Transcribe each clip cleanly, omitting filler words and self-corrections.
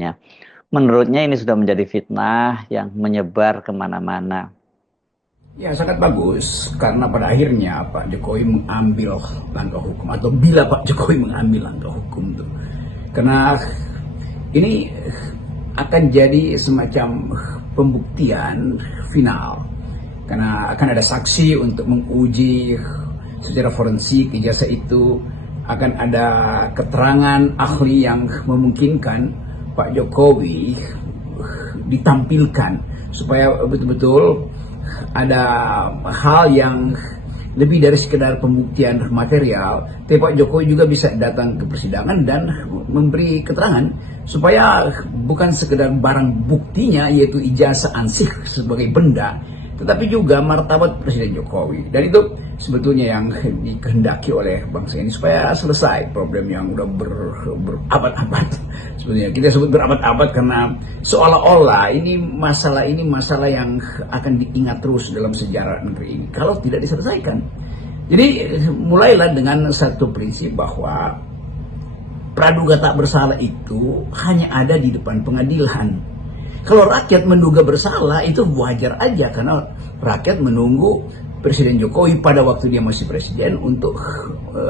lainnya. Menurutnya ini sudah menjadi fitnah yang menyebar kemana-mana. Ya, sangat bagus karena pada akhirnya Pak Jokowi mengambil langkah hukum, atau bila Pak Jokowi mengambil langkah hukum tuh. Karena ini akan jadi semacam pembuktian final. Karena akan ada saksi untuk menguji secara forensik ijazah itu, akan ada keterangan ahli yang memungkinkan Pak Jokowi ditampilkan supaya betul-betul ada hal yang lebih dari sekedar pembuktian material. Tapi Pak Jokowi juga bisa datang ke persidangan dan memberi keterangan supaya bukan sekedar barang buktinya yaitu ijazah ansih sebagai benda, tetapi juga martabat Presiden Jokowi. Dan itu sebetulnya yang dikehendaki oleh bangsa ini supaya selesai problem yang udah berabad-abad. Sebetulnya kita sebut berabad-abad karena seolah-olah ini masalah yang akan diingat terus dalam sejarah negeri ini kalau tidak diselesaikan. Jadi mulailah dengan satu prinsip bahwa praduga tak bersalah itu hanya ada di depan pengadilan. Kalau rakyat menduga bersalah itu wajar aja karena rakyat menunggu Presiden Jokowi pada waktu dia masih presiden untuk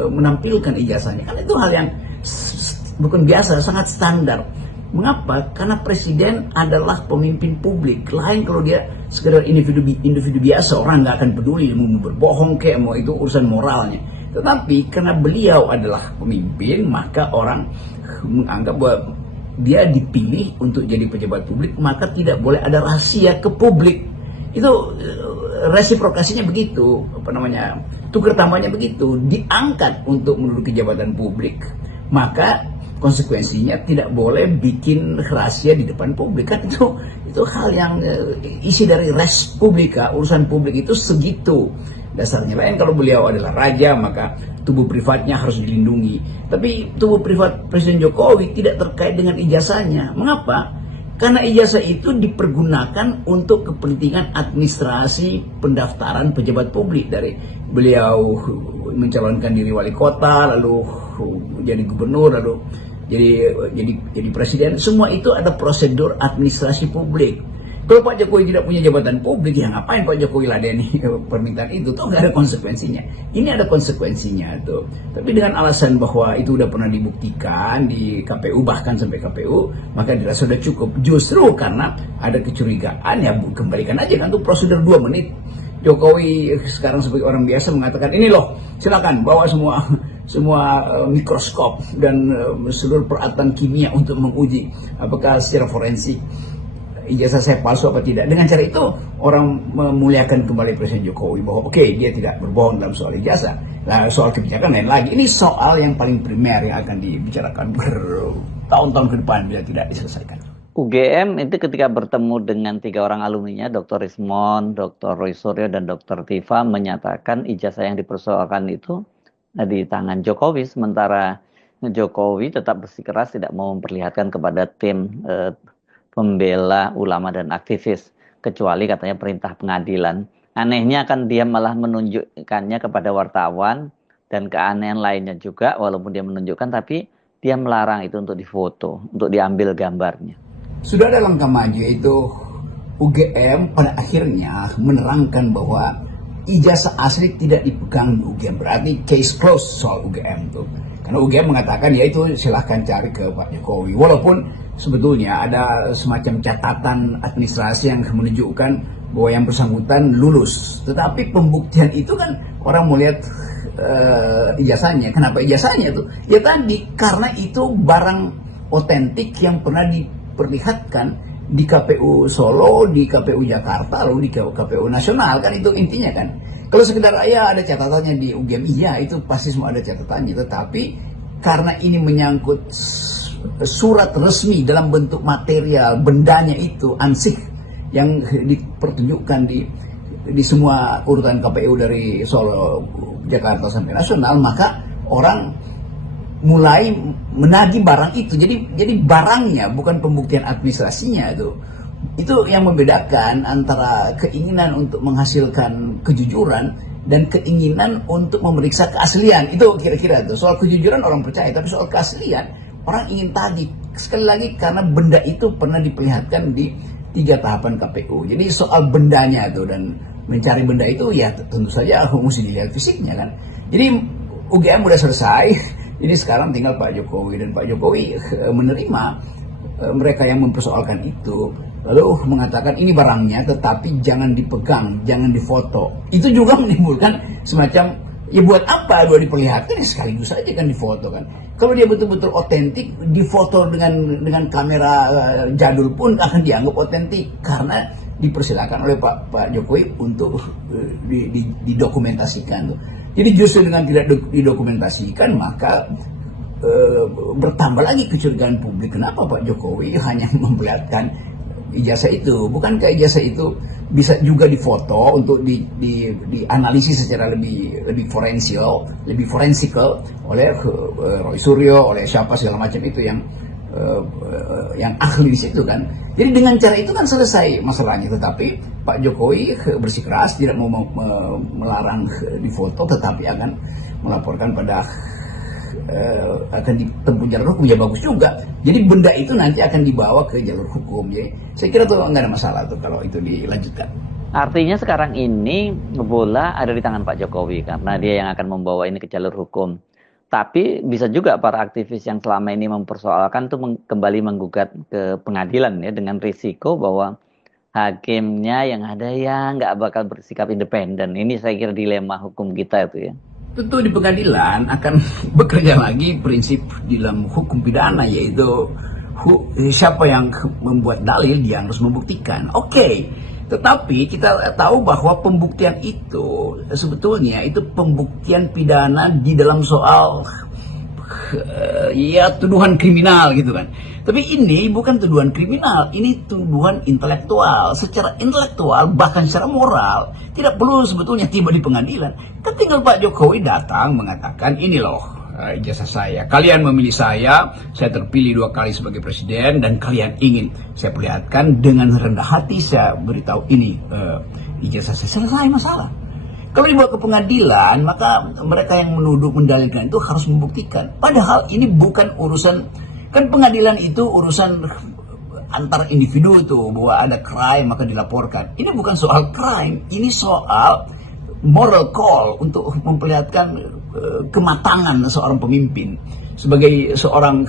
menampilkan ijazahnya. Kan itu hal yang bukan biasa, sangat standar. Mengapa? Karena presiden adalah pemimpin publik. Lain kalau dia sekedar individu biasa, orang nggak akan peduli mau berbohong kayak mau, itu urusan moralnya. Tetapi karena beliau adalah pemimpin, maka orang menganggap bahwa dia dipilih untuk jadi pejabat publik, maka tidak boleh ada rahasia ke publik. Itu resiprokasinya begitu, tukar tambahnya begitu, diangkat untuk menduduki jabatan publik, maka konsekuensinya tidak boleh bikin rahasia di depan publik. Kan itu hal yang isi dari res publika, urusan publik itu segitu dasarnya. Lain kalau beliau adalah raja, maka tubuh privatnya harus dilindungi. Tapi tubuh privat Presiden Jokowi tidak terkait dengan ijazahnya. Mengapa? Karena ijazah itu dipergunakan untuk kepentingan administrasi pendaftaran pejabat publik. Dari beliau mencalonkan diri wali kota, lalu jadi gubernur, lalu jadi presiden. Semua itu ada prosedur administrasi publik. Kalau Pak Jokowi tidak punya jabatan publik, ya ngapain Pak Jokowi ladeni permintaan itu? Tuh nggak ada konsekuensinya. Ini ada konsekuensinya tuh. Tapi dengan alasan bahwa itu udah pernah dibuktikan di KPU, bahkan sampai KPU, maka dirasa sudah cukup. Justru karena ada kecurigaan, ya kembalikan aja kan tuh prosedur 2 menit. Jokowi sekarang sebagai orang biasa mengatakan, ini loh, silakan bawa semua mikroskop dan seluruh peralatan kimia untuk menguji apakah secara forensik ijazah saya palsu apa tidak. Dengan cara itu orang memuliakan kembali Presiden Jokowi bahwa oke, dia tidak berbohong dalam soal ijazah. Nah, soal kebijakan lain lagi. Ini soal yang paling primer yang akan dibicarakan bertahun-tahun ke depan bila tidak diselesaikan. UGM itu ketika bertemu dengan 3 orang alumninya, Dr. Rismond, Dr. Roy Suryo, dan Dr. Tifa, menyatakan ijazah yang dipersoalkan itu di tangan Jokowi, sementara Jokowi tetap bersikeras tidak mau memperlihatkan kepada tim pembela ulama dan aktivis, kecuali katanya perintah pengadilan. Anehnya kan dia malah menunjukkannya kepada wartawan, dan keanehan lainnya juga, walaupun dia menunjukkan tapi dia melarang itu untuk difoto, untuk diambil gambarnya. Sudah ada langkah maju, yaitu UGM pada akhirnya menerangkan bahwa ijazah asli tidak dipegang di UGM. Berarti case closed soal UGM tuh. Karena UGM mengatakan ya itu silahkan cari ke Pak Jokowi. Walaupun sebetulnya ada semacam catatan administrasi yang menunjukkan bahwa yang bersangkutan lulus. Tetapi pembuktian itu kan orang mau lihat ijazahnya. Kenapa ijazahnya tuh? Ya tadi karena itu barang otentik yang pernah diperlihatkan di KPU Solo, di KPU Jakarta, lalu di KPU Nasional, kan itu intinya kan. Kalau sekedar ya ada catatannya di UGM, iya itu pasti semua ada catatannya, tetapi karena ini menyangkut surat resmi dalam bentuk material, bendanya itu ansih yang dipertunjukkan di semua urutan KPU dari Solo, Jakarta sampai nasional, maka orang mulai menagih barang itu. Jadi barangnya bukan pembuktian administrasinya itu. Itu yang membedakan antara keinginan untuk menghasilkan kejujuran dan keinginan untuk memeriksa keaslian. Itu kira-kira itu. Soal kejujuran orang percaya, tapi soal keaslian orang ingin tagih. Sekali lagi karena benda itu pernah diperlihatkan di 3 tahapan KPU. Jadi soal bendanya itu dan mencari benda itu ya tentu saja mesti dilihat fisiknya kan. Jadi UGM udah selesai. Jadi sekarang tinggal Pak Jokowi, dan Pak Jokowi menerima mereka yang mempersoalkan itu, lalu mengatakan ini barangnya tetapi jangan dipegang, jangan difoto. Itu juga menimbulkan semacam, ya buat apa dua diperlihatkan, ya sekaligus saja kan difoto kan. Kalau dia betul-betul otentik, difoto dengan kamera jadul pun akan dianggap otentik karena dipersilakan oleh Pak Jokowi untuk didokumentasikan. Jadi justru dengan tidak didokumentasikan maka bertambah lagi kecurigaan publik, kenapa Pak Jokowi hanya memperlihatkan ijazah itu. Bukankah ijazah itu bisa juga difoto untuk dianalisis secara lebih forensikal oleh Roy Suryo, oleh siapa segala macam itu yang ahli di situ kan. Jadi dengan cara itu kan selesai masalahnya. Tetapi Pak Jokowi bersikeras tidak mau melarang difoto, tetapi akan melaporkan pada akan ditempuh jalur hukum. Ya bagus juga. Jadi benda itu nanti akan dibawa ke jalur hukum. Jadi saya kira tuh nggak ada masalah tuh kalau itu dilanjutkan. Artinya sekarang ini bola ada di tangan Pak Jokowi karena dia yang akan membawa ini ke jalur hukum. Tapi bisa juga para aktivis yang selama ini mempersoalkan tuh kembali menggugat ke pengadilan ya, dengan risiko bahwa hakimnya yang ada ya nggak bakal bersikap independen. Ini saya kira dilema hukum kita itu ya. Tentu di pengadilan akan bekerja lagi prinsip di dalam hukum pidana, yaitu siapa yang membuat dalil dia harus membuktikan. Oke. Tetapi kita tahu bahwa pembuktian itu sebetulnya itu pembuktian pidana di dalam soal ya tuduhan kriminal gitu kan. Tapi ini bukan tuduhan kriminal, ini tuduhan intelektual. Secara intelektual bahkan secara moral tidak perlu sebetulnya tiba di pengadilan. Kan tinggal Pak Jokowi datang mengatakan ini loh ijazah saya. Kalian memilih saya terpilih 2 kali sebagai presiden dan kalian ingin saya perlihatkan dengan rendah hati, saya beritahu ini ijazah saya. Selesai masalah. Kalau dibawa ke pengadilan, maka mereka yang menuduh mendalilkan itu harus membuktikan. Padahal ini bukan urusan, kan pengadilan itu urusan antar individu tuh, bahwa ada crime maka dilaporkan. Ini bukan soal crime, ini soal moral call untuk memperlihatkan kematangan seorang pemimpin. Sebagai seorang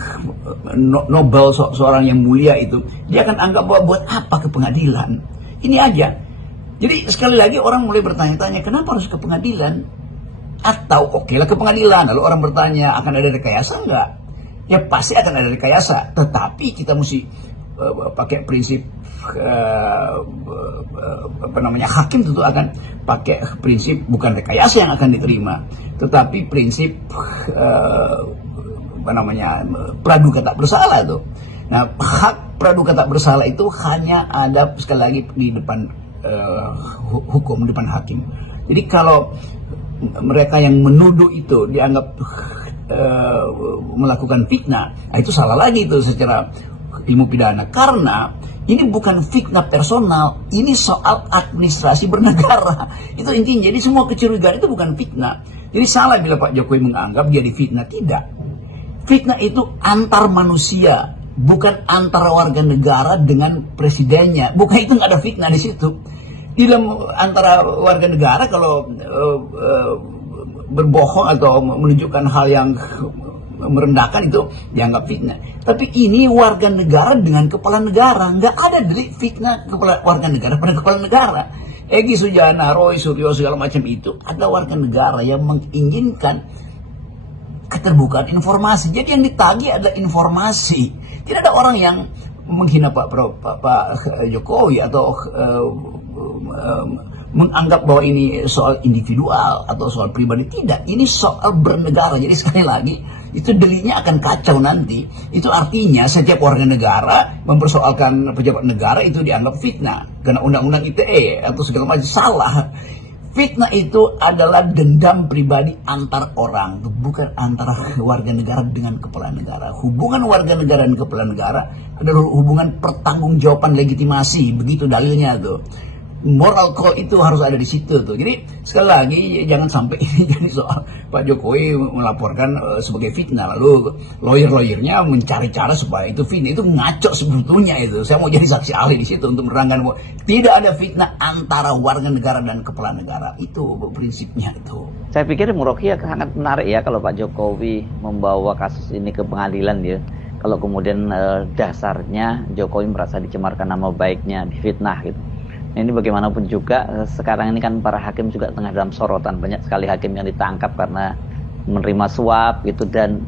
Nobel, seorang yang mulia itu, dia akan anggap bahwa buat apa ke pengadilan. Ini aja. Jadi sekali lagi orang mulai bertanya-tanya, kenapa harus ke pengadilan? Atau oke lah ke pengadilan, lalu orang bertanya, akan ada rekayasa enggak? Ya pasti akan ada rekayasa, tetapi kita mesti pakai prinsip hakim tentu akan pakai prinsip bukan rekayasa yang akan diterima, tetapi prinsip praduga tak bersalah itu. Nah, hak praduga tak bersalah itu hanya ada sekali lagi di depan hukum, di depan hakim. Jadi kalau mereka yang menuduh itu dianggap melakukan fitnah, nah itu salah lagi itu secara ilmu pidana, karena ini bukan fitnah personal, ini soal administrasi bernegara. Itu intinya. Jadi semua kecurigaan itu bukan fitnah. Jadi salah bila Pak Jokowi menganggap dia difitnah. Tidak. Fitnah itu antar manusia, bukan antara warga negara dengan presidennya. Bukan, itu nggak ada fitnah di situ. Di dalam antara warga negara kalau berbohong atau menunjukkan hal yang merendahkan itu dianggap fitnah. Tapi ini warga negara dengan kepala negara, nggak ada delik fitnah warga negara pada kepala negara. Egy Sujana, Roy Suryo segala macam itu ada warga negara yang menginginkan keterbukaan informasi. Jadi yang ditagih adalah informasi. Tidak ada orang yang menghina Pak Jokowi atau menganggap bahwa ini soal individual atau soal pribadi. Tidak, ini soal bernegara. Jadi sekali lagi, itu deliknya akan kacau nanti. Itu artinya setiap warga negara mempersoalkan pejabat negara itu dianggap fitnah karena undang-undang ITE atau segala macam. Salah. Fitnah itu adalah dendam pribadi antar orang, bukan antara warga negara dengan kepala negara. Hubungan warga negara dan kepala negara adalah hubungan pertanggungjawaban legitimasi, begitu dalilnya tuh. moral code itu harus ada di situ tuh. Jadi sekali lagi jangan sampai ini jadi soal Pak Jokowi melaporkan sebagai fitnah, lalu lawyer-lawyernya mencari cara supaya itu fitnah. Itu ngaco sebetulnya itu. Saya mau jadi saksi ahli di situ untuk menerangkan bahwa tidak ada fitnah antara warga negara dan kepala negara. Itu prinsipnya itu. Saya pikir Rocky sangat menarik ya kalau Pak Jokowi membawa kasus ini ke pengadilan ya. Kalau kemudian dasarnya Jokowi merasa dicemarkan nama baiknya, difitnah gitu. Nah, ini bagaimanapun juga sekarang ini kan para hakim juga tengah dalam sorotan. Banyak sekali hakim yang ditangkap karena menerima suap gitu, dan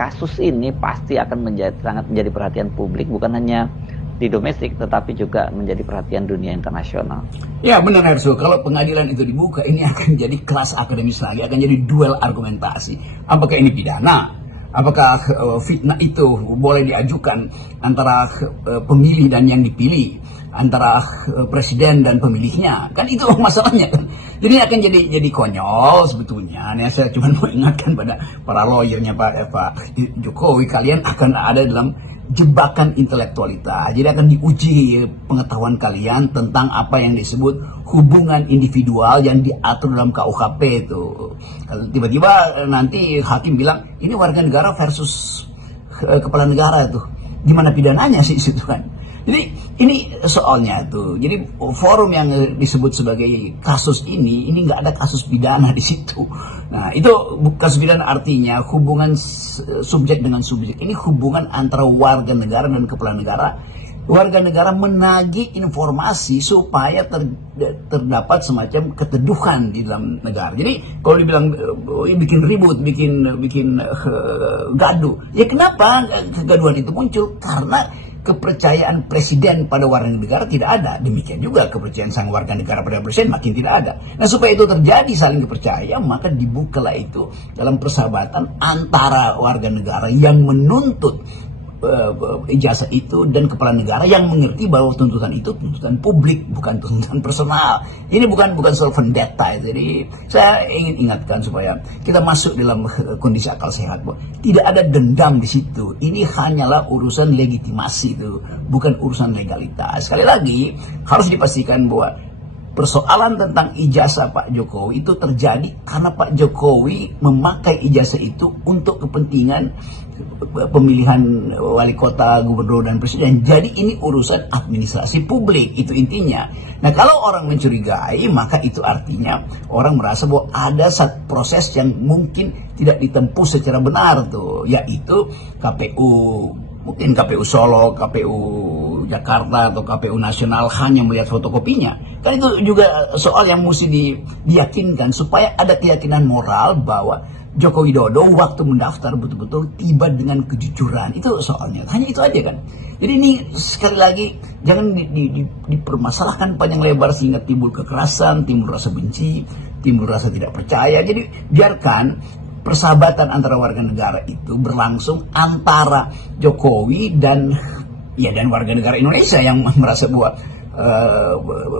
kasus ini pasti akan sangat menjadi perhatian publik, bukan hanya di domestik tetapi juga menjadi perhatian dunia internasional. Ya benar Herso, kalau pengadilan itu dibuka ini akan jadi kelas akademis lagi, akan jadi duel argumentasi. Apakah ini pidana? Apakah fitnah itu boleh diajukan antara pemilih dan yang dipilih, antara presiden dan pemilihnya? Kan itu masalahnya kan. Jadi akan jadi konyol sebetulnya. Nah, saya cuma mau ingatkan pada para lawyernya Pak Jokowi, kalian akan ada dalam jebakan intelektualitas. Jadi akan diuji pengetahuan kalian tentang apa yang disebut hubungan individual yang diatur dalam KUHP itu. Kalau tiba-tiba nanti hakim bilang ini warga negara versus kepala negara itu, gimana pidananya sih situ kan? Jadi ini soalnya tuh. Jadi forum yang disebut sebagai kasus ini nggak ada kasus pidana di situ. Nah itu kasus pidana artinya hubungan subjek dengan subjek. Ini hubungan antara warga negara dan kepala negara. Warga negara menagih informasi supaya terdapat semacam keteduhan di dalam negara. Jadi kalau dibilang bikin ribut, bikin gaduh, ya kenapa kegaduhan itu muncul? Karena kepercayaan presiden pada warga negara tidak ada. Demikian juga kepercayaan sang warga negara pada presiden makin tidak ada. Nah supaya itu terjadi saling kepercayaan, maka dibukalah itu dalam persahabatan antara warga negara yang menuntut ijazah itu dan kepala negara yang mengerti bahwa tuntutan itu tuntutan publik, bukan tuntutan personal. Ini bukan soal vendetta. Jadi saya ingin ingatkan supaya kita masuk dalam kondisi akal sehat, bahwa tidak ada dendam di situ. Ini hanyalah urusan legitimasi itu, bukan urusan legalitas. Sekali lagi harus dipastikan bahwa persoalan tentang ijazah Pak Jokowi itu terjadi karena Pak Jokowi memakai ijazah itu untuk kepentingan pemilihan wali kota, gubernur, dan presiden. Jadi ini urusan administrasi publik, itu intinya. Nah kalau orang mencurigai, maka itu artinya orang merasa bahwa ada satu proses yang mungkin tidak ditempuh secara benar tuh, yaitu KPU, mungkin KPU Solo, KPU Jakarta, atau KPU Nasional hanya melihat fotokopinya. Kan itu juga soal yang mesti diyakinkan supaya ada keyakinan moral bahwa Joko Widodo waktu mendaftar betul-betul tiba dengan kejujuran. Itu soalnya, hanya itu aja kan. Jadi ini sekali lagi jangan dipermasalahkan panjang lebar sehingga timbul kekerasan, timbul rasa benci, timbul rasa tidak percaya. Jadi biarkan persahabatan antara warga negara itu berlangsung antara Jokowi dan warga negara Indonesia yang merasa bahwa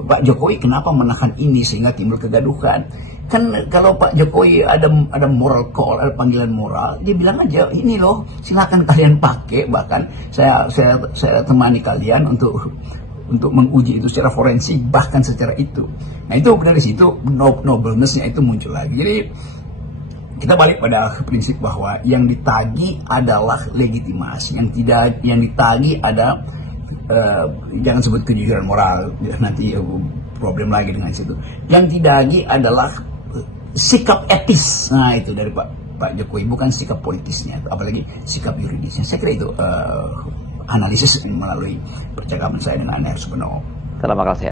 Pak Jokowi kenapa menahan ini sehingga timbul kegaduhan. Kan kalau Pak Jokowi ada moral call, ada panggilan moral, dia bilang aja ini loh, silakan kalian pakai, bahkan saya temani kalian untuk menguji itu secara forensik, bahkan secara itu. Nah itu dari situ nobleness-nya itu muncul lagi. Jadi kita balik pada prinsip bahwa yang ditagi adalah legitimasi, yang ditagi ada jangan sebut kejujuran moral, nanti problem lagi dengan situ. Yang ditagi adalah sikap etis. Nah itu dari Pak Jokowi, bukan sikap politisnya, apalagi sikap yuridisnya. Saya kira itu analisis melalui percakapan saya dengan Hersu Penowo. Terima kasih.